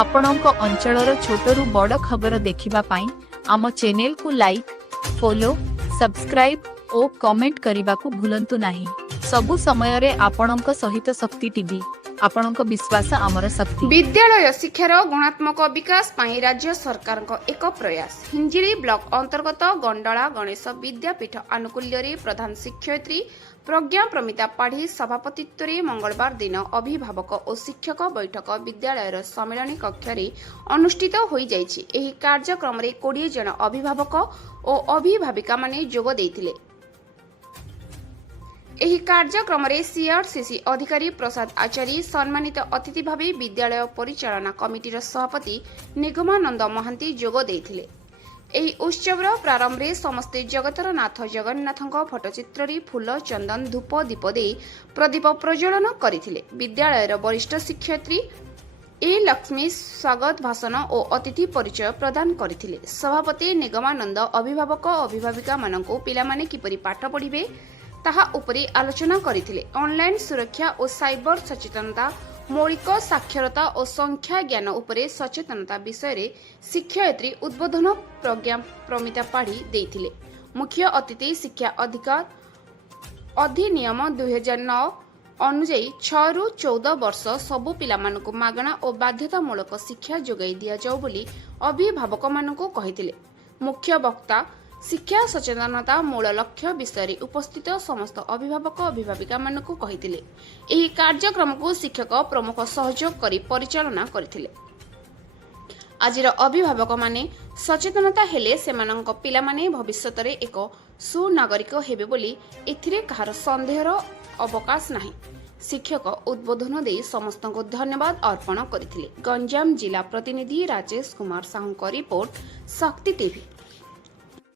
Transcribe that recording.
आपणक अंचलर छोटरू बड़ खबर देखिबा पाई आम चैनल को लाइक, फॉलो, सब्सक्राइब और कमेंट करने को भूलंतु नहीं। सबु समय रे आपणक सहित शक्ति टीवी, आपणक विश्वास आमर शक्ति। विद्यालय शिक्षार गुणात्मक विकास पाई राज्य सरकार एक प्रयास। हिंजिरी ब्लॉक अंतर्गत गंडला गणेश विद्यापीठ आनुकूल्य रे प्रधान शिक्षयित्री प्रज्ञा प्रमिता पाढ़ी सभापतित्व रे मंगलवार दिन अभिभावक और शिक्षक बैठक विद्यालय सम्मेलन कक्ष रे अनुष्ठित होई जाइछि। एही कार्यक्रम रे 20 जन अभिभावक और अभिभाविका माने जोग देइथिले। एही कार्यक्रम रे सीआरसीसी अधिकारी प्रसाद आचार्य सम्मानित अतिथि भावे विद्यालय परिचालना कमिटीर सभापति निगमानंद महांती जोग देइथिले। एही उत्सवर प्रारंभ रे समस्ते जगतर नाथ जगन्नाथक फोटोचित्र रे फूल चंदन धूप दीप दे प्रदीप प्रज्वलन करथिले। विद्यालयर वरिष्ठ शिक्षयित्री ए लक्ष्मी स्वागत भाषण और अतिथि परिचय प्रदान करथिले। सभापति निगमानंद अभिभावक और अभिभाविका माननको पिलामाने किपरि पाठ पढ़िबे ताहा उपरे आलोचना करथिले। ऑनलाइन सुरक्षा और साइबर सचेतनता, मौलिक साक्षरता और संख्या ज्ञान उपरे सचेतनता विषय रे शिक्षयित्री उद्बोधन प्रज्ञा प्रमिता पाढ़ी देथिले। मुख्य अतिथि शिक्षा अधिकार अधिनियम 2009 अनुଯାयी 6 रु 14 वर्ष सबु पिलामानकु मागणा और बाध्यतामूलक शिक्षा जोगाई दिया जाऊ बोली अभिभावक मानकु कहिथिले। मुख्य वक्ता शिक्षा सचेतनता मूल लक्ष्य विषय उपस्थित समस्त अभिभावक अभिभाविका मानकु कहिथिले। एही कार्यक्रम को शिक्षक प्रमुख सहयोग करी परिचालना करथिले। आजिर अभिभावक माने सचेतनता हेले सेमानंक पिला माने भविष्यत रे एक सुनागरिक हेबे बोली एथिरे कहार संदेहर अवकाश नाही। शिक्षक उद्बोधन दे समस्त को धन्यवाद अर्पण करथिले। गंजाम जिला प्रतिनिधि राजेश कुमार साहू को रिपोर्ट, शक्ति टीवी।